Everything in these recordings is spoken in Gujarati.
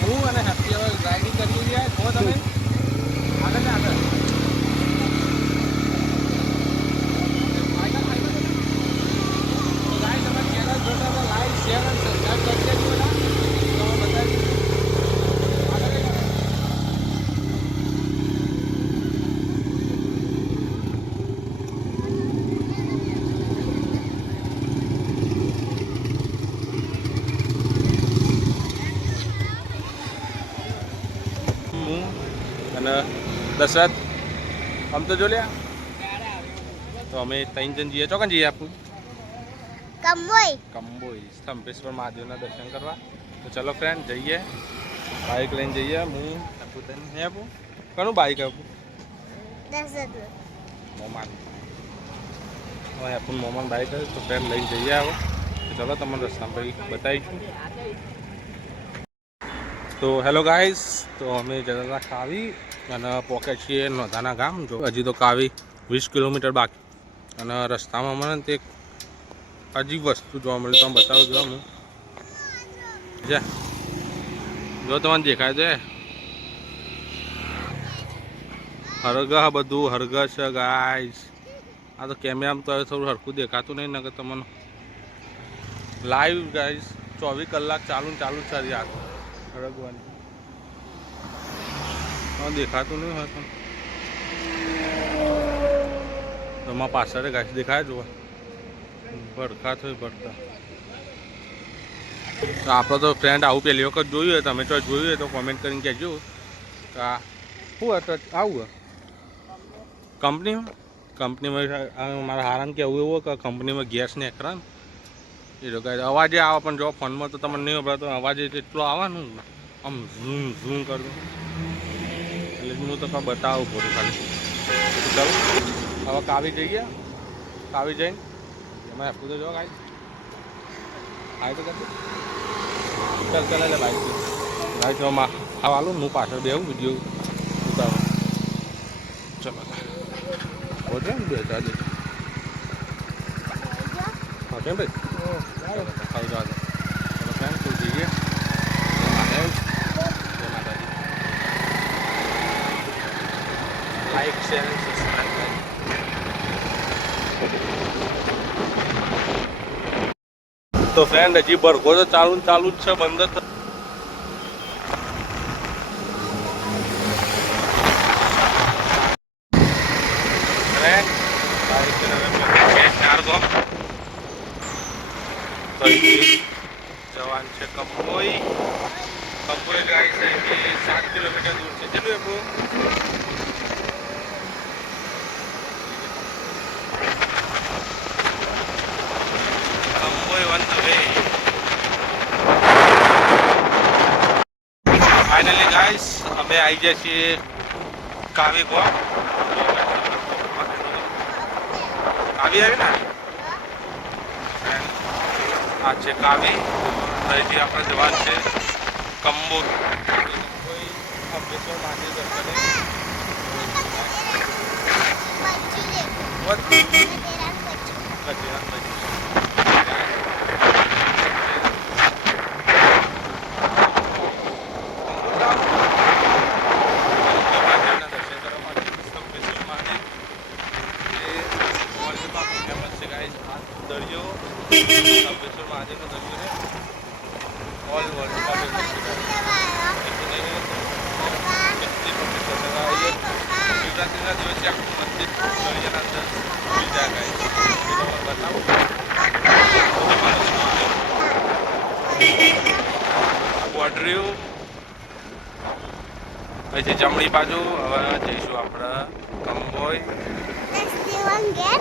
હું અને હેપી હવે રાઇડિંગ કરી રહ્યા છો તમે આગળ ને આગળ તો guys, અમારી channel જોતા હોય તો like, share અને subscribe કરી દેજો બધા. તો અમે બતાવી દઈશું. આગળ ને આગળ. હું અને દશરથ આમ તો જો લ્યા તો અમે ત્રણ જણ જઈએ ચોકન જઈએ આપણું કંબોઈ કંબોઈ સ્તંભેશ્વર મહાદેવના દર્શન કરવા તો ચલો ફ્રેન્ડ જઈએ બાઇક લઈને જઈએ હું આપું તને નહીં આપું ઘણું બાઇક આપું મોમાન હવે આપણું મોમાન બાઇક તો ફ્રેન્ડ લઈને જઈએ આવો તો ચલો તમને રસ્તામાં બતાવીશું તો હેલો ગાઈસ તો અમે હતા કાવી અને પોકેટ છીએ નોંધાના ગામ, જો હજી તો કાવી વીસ કિલોમીટર બાકી. અને રસ્તામાં મને તે અજીબ વસ્તુ જોવા મળી તો બતાવું જો હું જા. જો તમને દેખાય છે હરગહ બધું હરગહ છે ગાય આ તો કેમેરામાં તો હવે થોડું હરખું દેખાતું નહીં, નકર તમને લાઈવ ગાઈસ ચોવીસ કલાક ચાલુ ચાલુ છે યાર હરગવાની. હા, દેખાતું નહીં હોય તો તમારા પાછળ ગાઈસ દેખાય જોવા. ભડકા થઈ ભડકા તો આપણો તો ફ્રેન્ડ આવું પહેલી વખત જોયું હોય, તમે તો જોયું હોય તો કોમેન્ટ કરીને કહેજો. આ શું હતું આવું કંપનીમાં કંપનીમાં મારા હારાને કહેવું એવું કે કંપનીમાં ગેસ ને એકરા એ લોકો અવાજે આવે પણ જો ફોનમાં તો તમને નહીં તો અવાજે એટલો આવવાનું આમ ઝૂમ ઝૂમ કરતું હું તો કાંઈ બતાવું ખોટું ખાલી. ચાલો હવે કાવી જઈએ કાવી જઈને એમાં આપવું તો જો કાંઈ. આવી તો કરજો. ચાલ ચાલ એટલે બાઈક બાઈકમાં હાલું હું પાછળ બેવું વીડિયો ઉતારો. ચલો ને બે જઈ હા કેમ ભાઈ ચાલો. ખાઈ જવા દો ચલો ફ્રેન્ડ તો જઈએ જય મહાદેવ જય માતાજી લાઈક શેર અને સબસ્ક્રાઈબ કરી તો ફ્રેન્ડ હજી બરગો તો ચાલુ ચાલુ જ છે બંધ જ ફ્રેન્ડ બાઈક ચલાવે ચાર ગો તો અહીંથી જવાન છે કંપોઈ કંપોઈ ગાડી છે અહીંથી સાત કિલોમીટર દૂર છે કેટલું આપણું કંપોઈ on the way finally guys અમે આવી ગયા છીએ કાવી ગોવા કાવી આવી ને? આ છે કાવી. અહીંથી આપણે જવાનું છે કંબો અંબેશ્વર મહાદેવ દર્શને પચી લે વધ તેરા પચી ગજરાન બાજુ. મહાદેવના દર્શન કરવા માટે સંબેશ્વર મહાદેવ. એ વર્લ્ડમાં famous છે guys. આ દરિયો સંબેશ્વર મહાદેવનો દરિયો છે. All worldમાં famous છે guys. એટલે નહીં કેટલી public છે. અને આ એક શિવરાત્રીના દિવસે આખું મંદિર દરિયાના અંદર ડૂબી જાય guys. એ તમને બતાવું. વોડર્યું પછી જમણી બાજુ હવે જઈશું આપણે ગેર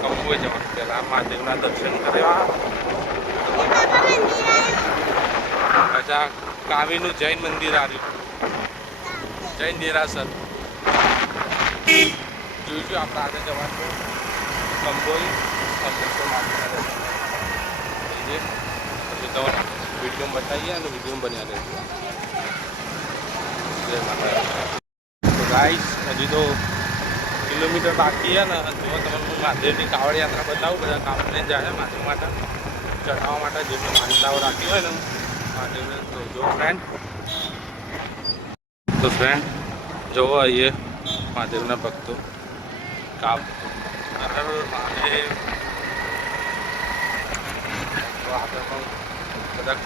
કંબોઈ જવાનું પહેલાં મહાદેવના દર્શન કરવા પછી કાવીનું જૈન મંદિર આવ્યું. જૈન દેરાસર. જોઈશું આપણે આગળ જવાનું જઈએ. પછી તો વીડિયો બતાવીએ અને વીડિયો બન્યા રહેશે જય માતા તો ગાઈસ હજી તો કિલોમીટર બાકી છે ને જો તમને મહાદેવની કાવડ યાત્રા બતાવું, બધા કાવડ લઈને જાય માથે માટે ચઢાવવા માટે જેમને માનતાઓ રાખી હોય ને મહાદેવને તો જો ફ્રેન્ડ તો ફ્રેન્ડ જોવો આવીએ મહાદેવના ભક્તો. હર મહાદેવ. બધા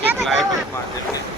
કેટલાય મહાદેવને.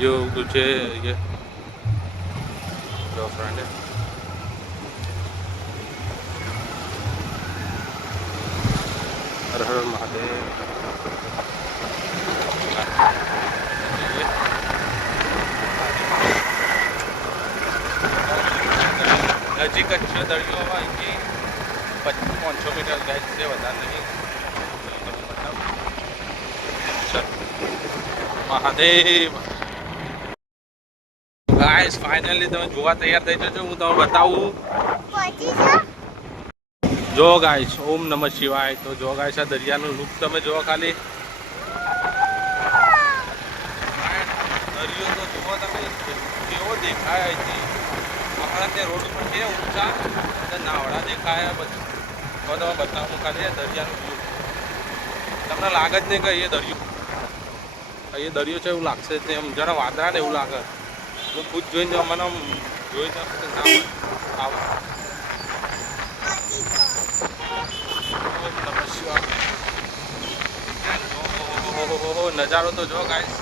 અહીંયા कुछ है ये गर्लफ्रेंड है हर हर महादेव નજીક જ છે દરિયો અહીંથી પચીસ પાંચસો મીટર જાય છે વધારે નહીં મહાદેવ ગાઈસ ફાઇનલી તમે જોવા તૈયાર થઈ જજો, હું તમને બતાવું. જો ગાઈસ, ઓમ નમઃ શિવાય. તો જો ગાઈસ, આ દરિયાનું લુક તમે જોવા ખાલી. દરિયો તો જોવો તમે, કેવો દેખાય અહીંથી આપણા તે રોડ ઉપર છે, ઊંચા, અને નાવડા દેખાય બધું. તો તમે બતાવું ખાલી દરિયાનું લુક તમને લાગે જ નહીં કે એ દરિયો એ દરિયો છે એવું લાગશે જ નહીં. એમ જરા વાદળા ને એવું લાગે. હું ખુદ જોઈને મને આમ જોઈને આમ ના આવ પહોંચી જાઓ ઓમ નમઃ શિવાય. ઓહોહોહો, નજારો તો જો ગાઈસ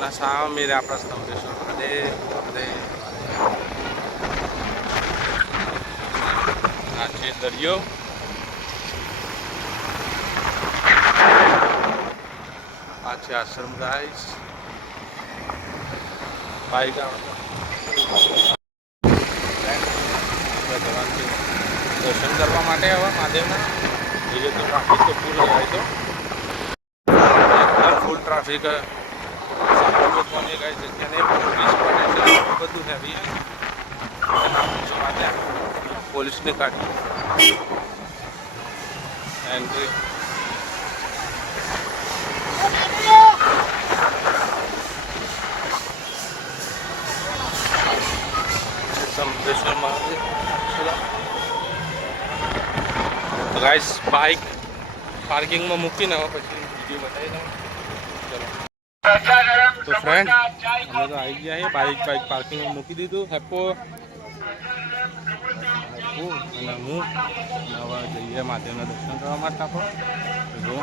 ના સામે મેરે આપણા સ્તંભેશ્વર મહાદેવ મહાદેવ આ છે દરિયો. આ છે આશ્રમ ગાઈસ બાઈક દર્શન કરવા માટે હવે મહાદેવના બીજો તો ટ્રાફિક તો ફૂલ હોય તો ફૂલ ટ્રાફિક પોલીસ પડે છે બધું હેવી પોલીસને કાઢી એન્ટ્રી સંભેશ્વર મહાદેવ ચલો તો ગાઈસ બાઇક પાર્કિંગમાં મૂકીને હવે પછી વીડિયો બતાવી દઉં ચલો તો ફ્રેન્ડ અમે તો આવી ગયા છીએ બાઇક બાઇક પાર્કિંગમાં મૂકી દીધું હેપો હેપો અને હું અને હવે જઈએ મહાદેવના દર્શન કરવા માટે આપણે તો જો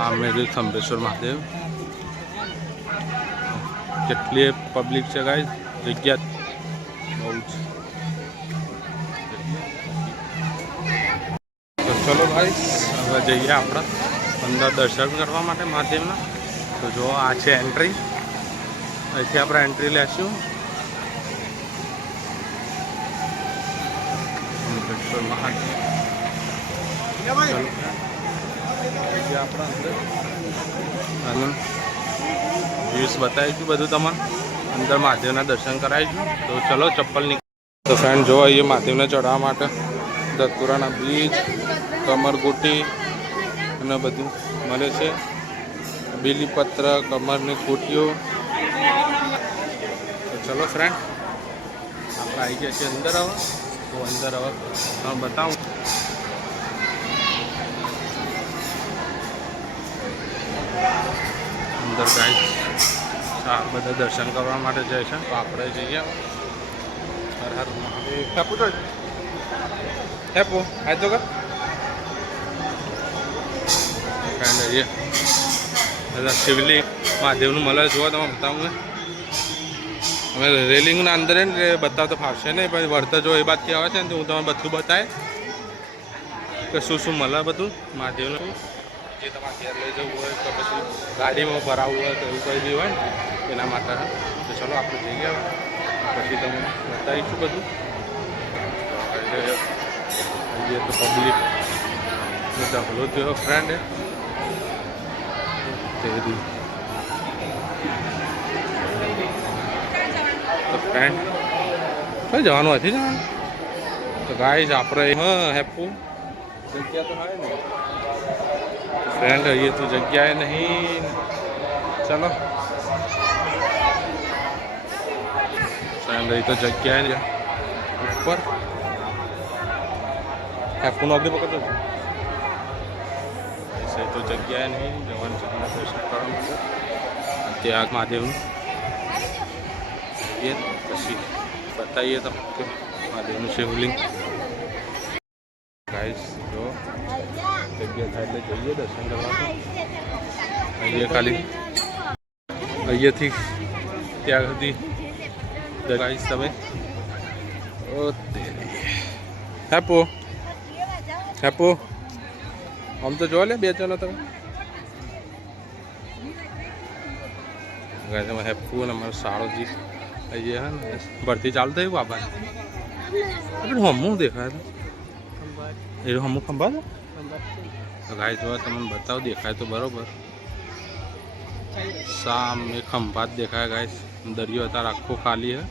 આ મેળવી થંભેશ્વર મહાદેવ કેટલી પબ્લિક છે ગાઈસ જગ્યા બહુ જ ચલો ભાઈ હવે જઈએ આપણે અંદર દર્શન કરવા માટે મહાદેવના તો જો આ છે એન્ટ્રી અહીંથી આપણે એન્ટ્રી લેશું. આપણે અંદર. વ્યૂઝ બતાવીશું બધું તમારે અંદર મહાદેવના દર્શન કરાવીશું તો ચલો ચપ્પલ નીકળ. તો ફ્રેન્ડ જો અહીંયા મહાદેવને ચડાવવા માટે દત્તુરાના બીજ, કમરગોટી અને બધું મળે છે. બીલીપત્ર, કમરની કોટીઓ. તો ચલો ફ્રેન્ડ આપણે આવી ગયા છીએ અંદર હવે. તો અંદર હવે તમે બતાવું. અંદર ગાઈસ આ બધા દર્શન કરવા માટે જાય છે. તો આપણે જઈએ. હર હર મહાદેવ. ટાપુ તો ટાપુ? આય તો કર. જઈએ. બધા શિવલિંગ મહાદેવનું મળે જોવા તમે બતાવું અમે રેલિંગના અંદર બતાવતો ફાવશે નહીં પછી વળતર જો એ બાદથી આવે છે ને તો હું તમને બધું બતાવે કે શું શું મળે બધું મહાદેવનું. જે તમારે ઘેર લઈ જવું હોય કે પછી ગાડીમાં ભરાવવું હોય તો એવું કંઈ બી હોય ને એના માટે તો ચલો આપણે જઈ ગયા પછી તમને બતાવીશું બધું જે તો પબ્લિક ઢગલો થયો ફ્રેન્ડ તો ફ્રેન્ડ કઈ જવાનું હતી જવાનું તો ગાઈઝ આપણે હા હેપુ જગ્યા તો હોય ને फ्रेंड ये तो जगह है नहीं चलो फ्रेंड ये तो जगह है ऊपर फोन अगले पकड़ दो ऐसे तो जगह है नहीं जवान जगह दर्शन करो त्याग महादेव ये પછી बताइए तब महादेव शिवलिंग गाइस जो જગ્યા થાય એટલે જઈએ દર્શન કરવા. અહીંયા ખાલી અહીંયાથી ત્યાં સુધી ગાઈસ તમે. હેપો હેપો આમ તો જોવા લે બે ચાલો તમે. હેપુ અને અમારો સાળોજી અહીંયા હે ને. ભરતી ચાલુ થયું બાબા એટલે હમું દેખાય એ હમું ખંભા ગાય જોવા તમને બતાવો દેખાય તો બરોબર સામે ખંભા જ દેખાય ગાય દરિયો અત્યારે આખો ખાલી હે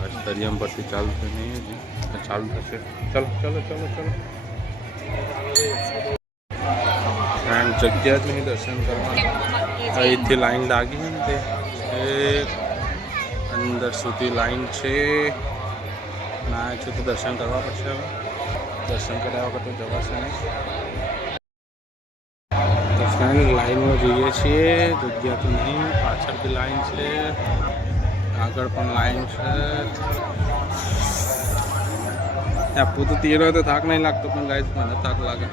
બસ દરિયામાં પરથી ચાલુ થયું નહીં હજી. ચાલુ થશે ચલો ચલો ચલો ચલો ફ્રેન્ડ જગ્યા જ નહીં દર્શન કરવા અહીંથી લાઈન લાગી ને તે એક અંદર સુધી લાઈન છે ના છું તો દર્શન કરવા પડશે દર્શન કર્યા વગર તો જવાશે નહીં. ફ્રેન્ડ લાઈનમાં જોઈએ છીએ. જગ્યા તો નહીં પાછળ બી લાઈન છે. આગળ પણ લાઈન છે. આપવું તો તીર હોય તો થાક નહીં લાગતો, પણ ગાઈસ મને થાક લાગે.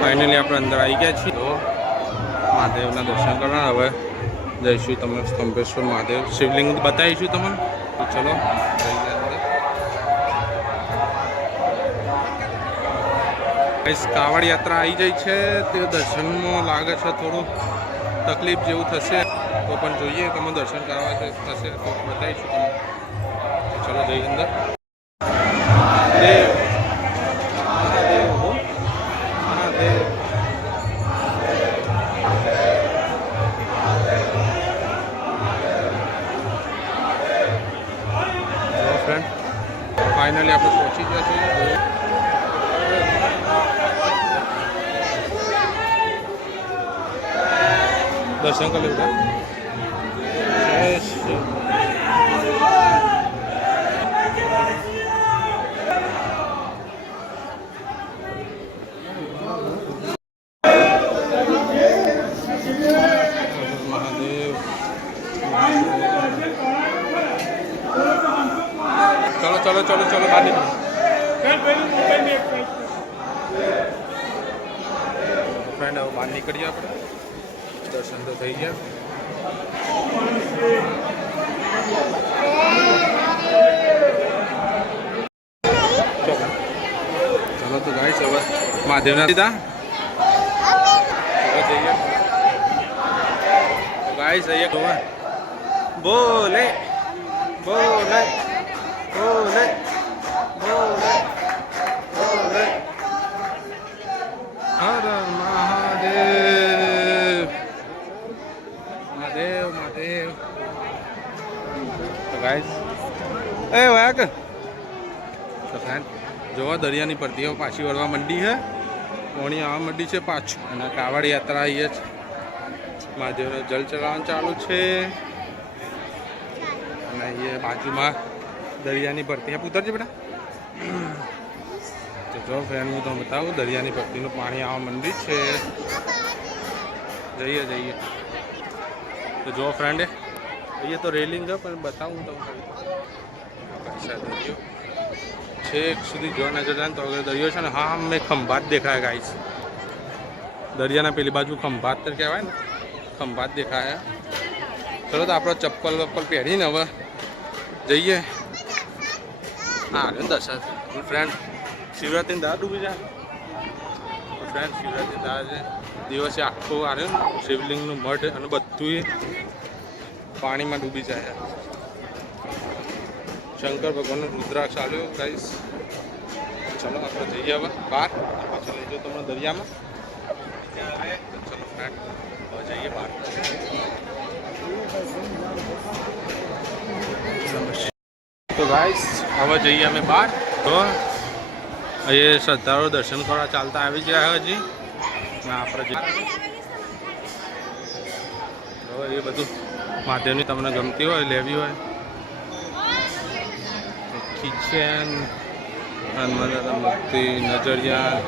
ફાઇનલી આપણે અંદર આવી ગયા છીએ. મહાદેવના દર્શન કરવા હવે. જઈશું તમે સ્તંભેશ્વર મહાદેવ. શિવલિંગ બતાવીશું તમને. તો ચલો. કાવડ યાત્રા આવી જાય છે. તે દર્શનમાં લાગે છે થોડું તકલીફ જેવું થશે. તો પણ જોઈએ, તમે દર્શન કરવા થશે તો બતાવીશું તમને. ચલો જઈએ અંદર. દર્શન કરી લીધા જય શ્રી મહાદેવ ચલો ચલો ચલો ચલો બહાર નીકળો ફ્રેન્ડ હવે બહાર નીકળીએ આપણે દર્શન તો થઈ ગયા ચલો ચલો તો ગાઈસ હવે મહાદેવના સીધા હવે જઈએ ગાઈસ જઈએ ગોવા બોલે બોલે બોલે બોલે બોલે હર મહાદેવ મહાદેવ મહાદેવ તો ગાઈસ એ તો ફ્રેન્ડ જોવા દરિયાની પરતીઓ પાછી વળવા મંડી છે પોણી આવવા મંડી છે પાછું. અને કાવડ યાત્રા અહીંયા છે મહાદેવનો જલ ચલાવવાનું ચાલુ છે. અને અહીંયા બાજુમાં દરિયાની ભરતી. આપ ઉતરજે બેટા. તો જો ફ્રેન્ડ હું તમને બતાવું, દરિયાની ભરતીનું પાણી આવવા મંડી છે. જઈએ જઈએ. તો જો ફ્રેન્ડે, અહીંયા તો રેલિંગ છે, પણ બતાવું તમને દરિયો. છેક સુધી જો નજર જાય તો દરિયો છે ને, હા મેં ખંભાત દેખાય ગાઈસ દરિયાના પેલી બાજુ ખંભાત કહેવાય ને, ખંભાત દેખાય. ચલો તો આપણે ચપ્પલ વપ્પલ પહેરીને હવે જઈએ. હા ને દસ ફ્રેન્ડ શિવરાત્રિની દાળ ડૂબી જાય. ફ્રેન્ડ શિવરાત્રી દાળ છે. દિવસે આખો ને શિવલિંગનું મઢ અને બધું પાણીમાં ડૂબી જાય. શંકર ભગવાનનું રુદ્રાક્ષ આવ્યો ગાઈસ, ચલો આપણે જઈએ હવે બહાર. પાછળ લઈ જાઓ તમને દરિયામાં. ચલો જઈએ બહાર. તો ગાઈસ, હવે જઈએ અમે બહાર. તો અહીંયા શ્રદ્ધાળુ દર્શન કરવા ચાલતા આવી ગયા હજી. આપણે એ બધું મહાદેવની તમને ગમતી હોય, લેવી હોય. કિચન હનુમાન દાદા મૂર્તિ નજરિયા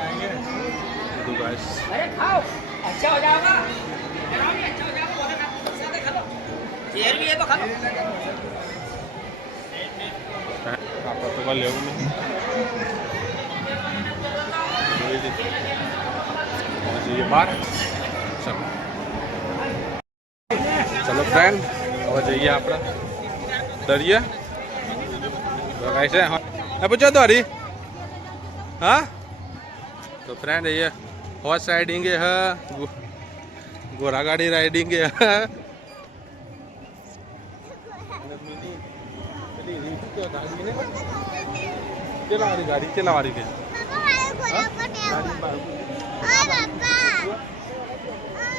બધું આપણે તો લેવું નહીં. જઈએ બહાર. ચલો. ચલો ફ્રેન્ડ હવે જઈએ આપણે. દરિયા. કાંઈ છે હા પૂછો હરી હા તો ફ્રેન્ડ એ હોર્સ રાઇડિંગ એ હ ગો- ઘોડાગાડી રાઇડિંગ એ વાળી ગાડી વાળી કે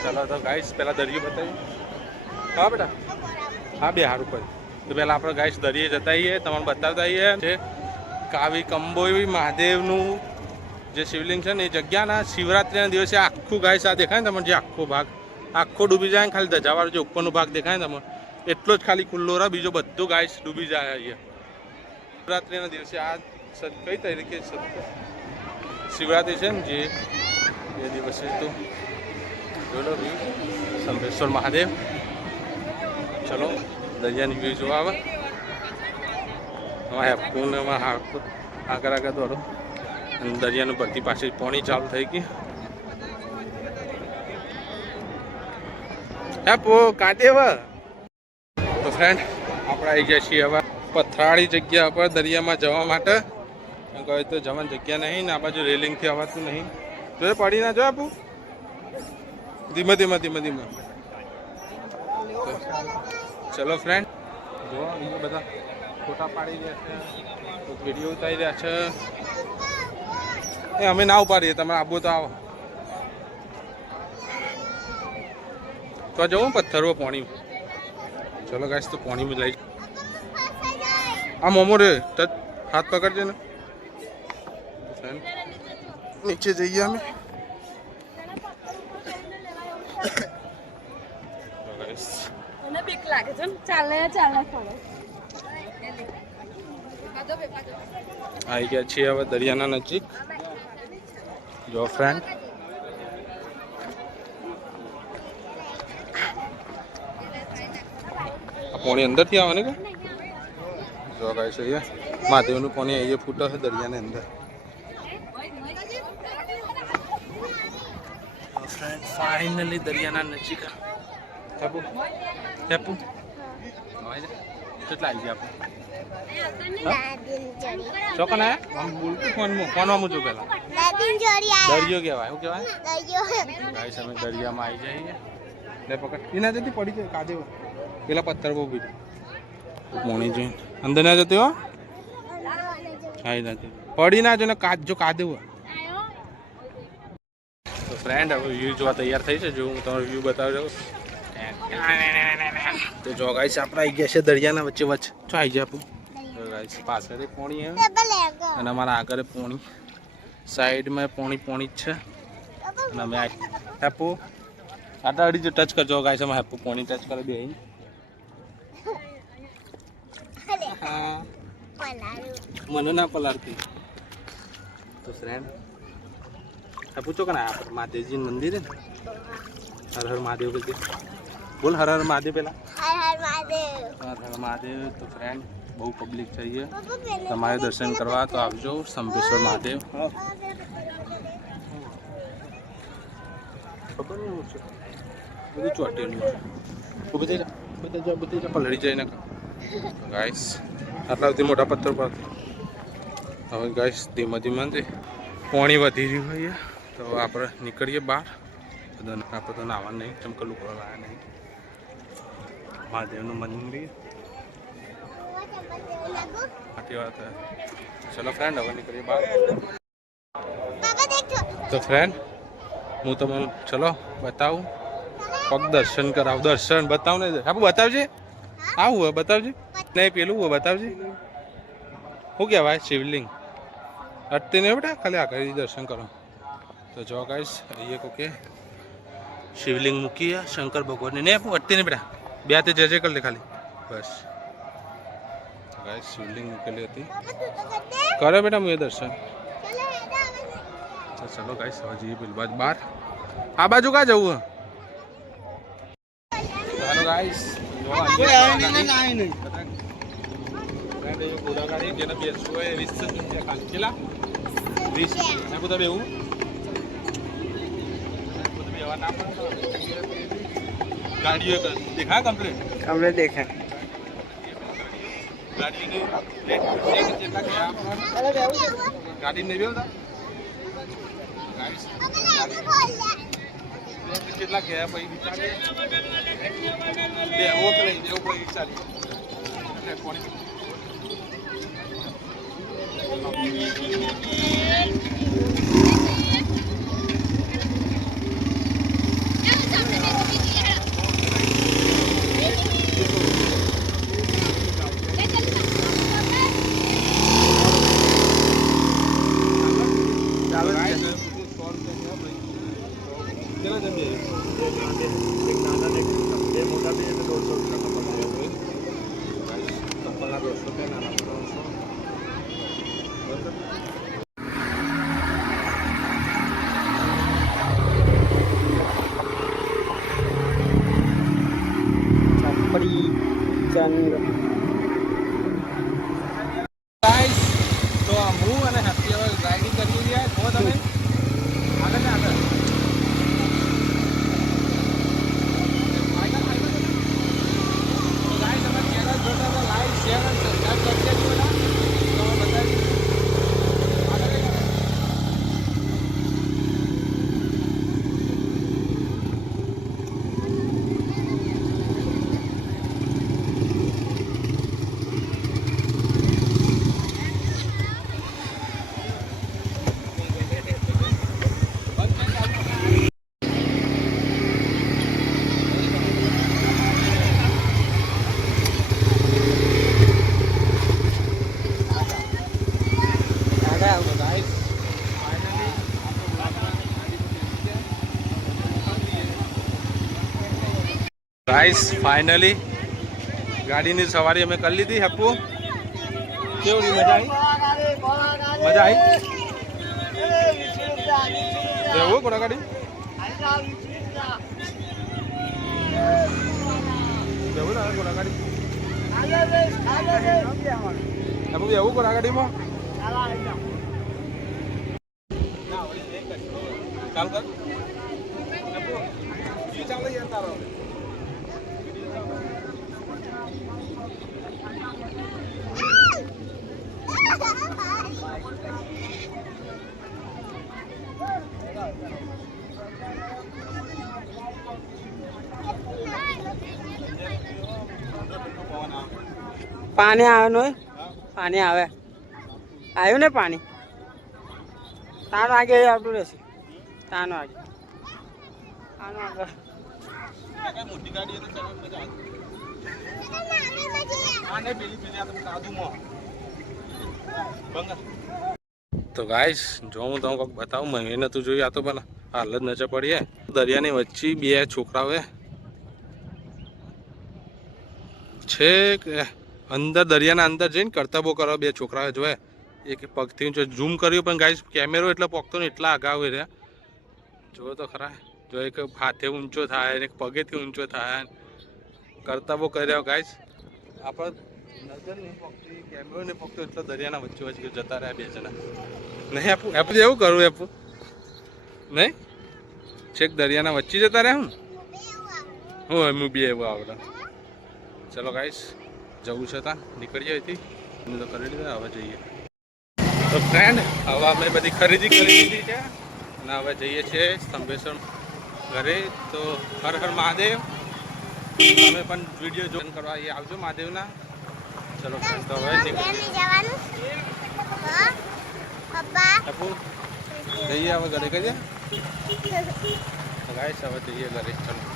ચાલો તો ગાઈસ પેલા દરિયો બતાવી હા બેટા હા બે હારું પર તો પહેલાં આપણે ગાઈસ દરિયે જતા આવીએ, તમને બતાવતા આવીએ જે કાવી કંબોઈ મહાદેવનું જે શિવલિંગ છે ને એ જગ્યાના શિવરાત્રિના દિવસે આખું ગાઈસ આ દેખાય ને તમને, જે આખો ભાગ, આખો ડૂબી જાય ને ખાલી ધજાવાળો જે ઉપરનો ભાગ દેખાય ને તમને, એટલો જ ખાલી ખુલ્લો રહે, બીજો બધું ગાઈસ ડૂબી જાય અહીંયા. શિવરાત્રિના દિવસે આ સદ, કઈ તરીકે શિવરાત્રિ છે ને જે, એ દિવસે તો જોઈ સંભેશ્વર મહાદેવ. ચલો. દરિયાની વ્યૂ જોવા આવે. અમારે પૂર્ણમાં આગળ આગળ દોડો. દરિયાનું ભરતી પાસે પોણી ચાલુ થઈ ગઈ. હે પો કાંટે તો ફ્રેન્ડ આપણે આવી ગયા છીએ હવે પથરાળી જગ્યા પર દરિયામાં જવા માટે. કહે તો જવાની જગ્યા નહીં ને બાજુ રેલિંગથી અવાતું નહીં. તો પડી ના જો આપું. ધીમે ધીમે ધીમે ધીમે. ચલો ફ્રેન્ડ જો, અહીંયા બધા ફોટા પાડી રહ્યા છે. વીડિયો ઉતારી રહ્યા છે. એ, અમે ના ઉપાડીએ, તમે આબો તો આવો. તો જવું પથ્થરો પાણી ચલો ગાઈસ તો પાણી લઈ. આ મોમો રે હાથ પકડજે ને. નીચે જઈએ અમે તો guys, મને બીક લાગે છે ને ચાલે ચાલે થોડો આવી ગયા છીએ હવે દરિયાના નજીક. જો ફ્રેન્ડ પોણી અંદરથી આવે ને કે? જો ગાય છે અહીંયા મહાદેવનું પોણી અહીંયા ફૂટે છે દરિયાની અંદર. ફ્રેન્ડ ફાઇનલી દરિયાના નજીક. ટેપુ ટેપુ કેટલા આવી ગયા આપણે ચોકન આયા? ફોનમાં મૂજો પેલા દરિયો કહેવાય શું કહેવાય? ગાઈસ અમે દરિયામાં આવી જઈએ લે પકડ. એ જતી પડી જાય કાદે પેલા પથ્થર બહુ બીજું. મોણી જોઈને અંદર ના જતી હો. ના પડી ના જો ને કાદ જો કાદે તો ફ્રેન્ડ હવે વ્યૂ જોવા તૈયાર થઈ છે. જો હું તમારો વ્યૂ બતાવી દઉં તો જો ગાઈસ આપણે આવી ગયા છે દરિયાના વચ્ચે વચ્ચે. જો આવી જાય આપણું ગાઈસ પાછળ પોણી હે અને અમારા આગળ પોણી. સાઈડમાં પોણી પોણી જ છે. અને અમે આ હેપુ આટા અડી જો ટચ કરજો ગાઈસ અમે હેપુ પોણી ટચ કરી દે હા. મને ના પલાળતી. તો ફ્રેન્ડ હેપુ ચો કે આપણે મહાદેવજીનું મંદિર હે ને? હર હર મહાદેવ કે બોલ હર હર મહાદેવ પેલા હર હર મહાદેવ. તો ફ્રેન્ડ બહુ પબ્લિક છે પાપા પહેલે તમારે દર્શન કરવા તો આવજો સંભેશ્વર મહાદેવ. ખબર નહીં છે. બધું ચોટેલું છે. બધે બધા જા બધે થઈ જા થઈ પલળી જાય ને ગાઈસ આટલા બધી મોટા પથ્થર પર. હવે ગાઈસ ધીમે ધીમે પાણી વધી રહ્યું હોય તો આપણે નીકળીએ બહાર. બધા આપણે તો નાવા નહીં ચમકલું કરવા નહીં. મહાદેવનું મંદિર. આટલી વાત. ચલો ફ્રેન્ડ હવે નીકળીએ બહાર. તો ફ્રેન્ડ હું તમને, ચલો, બતાવું. પગ દર્શન કરાવ, દર્શન બતાવ ને આપું બતાવજે. આવું હોય, બતાવજે. નહીં, પેલું હોય, બતાવજે. શું કહેવાય, શિવલિંગ. અટતી નહીં બેટા, ખાલી આગળ દર્શન કરો. તો જો ગાઈશ અહીંયા કોકે શિવલિંગ મૂકીએ શંકર ભગવાનને. નહીં આપું અટતી નહીં બેટા. બે હાથે જજે કરી લે ખાલી. બસ. ગાઈસ શિવલિંગ મૂકેલી હતી. કરે બેટા હું એ દર્શન. ચલો ગાઈસ હવે જઈએ પેલી બાજુ બહાર. આ બાજુ ક્યાં જવું ચાલો ગાઈસ બેસવું હોય વીસ રૂપિયા ખાલી કેટલા વીસ રૂપિયા બધા બેવું ગાડીઓ દેખા કમ્પ્લીટ हमने देखा ગાડીની રેટ કેટલા ગયા આપણને? ગાડી નહીં છે બે એક નાના ને બે મોટા બે એટલે દોઢસો રૂપિયા કપલના કપલના દોઢસો રૂપિયા નાના દોઢસો ગાઈસ ફાઇનલી ગાડીની સવારી અમે કરી લીધી. હેપુ કેવું રહ્યું મજા આવી? મજા આવી? એવું ઘોડા ગાડી? ને ઘોડા ગાડી. એવું ઘોડા ગાડીમાં? પાણી આવે નો પાણી આવે. આવ્યું ને પાણી? તાનો આગે આવતું રહેશે. તાનો આગે તાનો તો ગાઈસ જો હું તમને કંઈક બતાવું મેં નતું જોયું, આ તો પેલા હાલ જ નજર પડીએ. દરિયાની વચ્ચે બે છોકરાઓએ છેક અંદર દરિયાના અંદર જઈને કરતબો કરો બે છોકરાઓ જોયા એક પગથી જો ઝૂમ કર્યું પણ ગાઈસ કેમેરો એટલો પગતો ને એટલા આગાવ રહ્યા. જો તો ખરા. જો એક હાથે ઊંચો થાય ને એક પગેથી ઊંચો થાય કરતબો કર્યો ગાઈસ આપણે નજર નહીં પકડી કેમેરો નહીં પકડતો એટલો દરિયાના વચ્ચે વચ્ચે જતા રહ્યા બે જણા. નહીં આપું આપું એવું કરું આપું. નહીં? છેક દરિયાના વચ્ચે જતા રહ્યા હું? હું એમ બી એવું આવડે. ચલો ગાઈસ જવું છે ત્યાં નીકળીએ અહીંથી. તો કરી લીધા હવે જઈએ. તો ફ્રેન્ડ હવે અમે બધી ખરીદી કરી લીધી છે. અને હવે જઈએ છીએ સ્તંભેશ્વર ઘરે. તો હર હર મહાદેવ. તમે પણ વીડિયો જોઈન કરવા એ આવજો મહાદેવના. ચલો ફ્રેન્ડ તો હવે નીકળીએ. જઈએ હવે ઘરે કહીએ ગાય છે હવે જઈએ ઘરે. ચલો.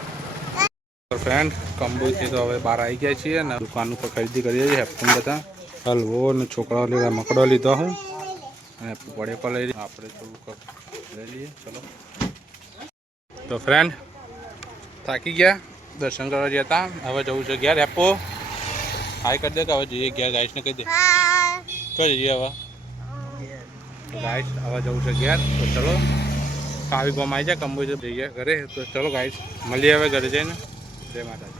ફ્રેન્ડ કંબુથી તો હવે બહાર આવી ગયા છીએ અને દુકાન ઉપર ખરીદી કરીએ છીએ હેપન બધા. હલવો અને છોકરાઓ લીધા, મકડો લીધો હું. અને વડે પર લઈ. આપણે થોડુંક લઈ લઈએ, ચલો. તો ફ્રેન્ડ થાકી ગયા? દર્શન કરવા ગયા હતા હવે જવું છે ઘેર. હેપો હાય કરી દે કે હવે જઈએ ઘેર? ગાઈશને કહી દે. તો જઈએ હવે. ગાઈસ, હવે જવું છે ઘેર. તો ચલો. કાવી ગોમ આવી જાય કંબોઈ જઈએ ઘરે. તો ચલો ગાઈશ મળીએ હવે ઘરે જઈને. જય માતાજી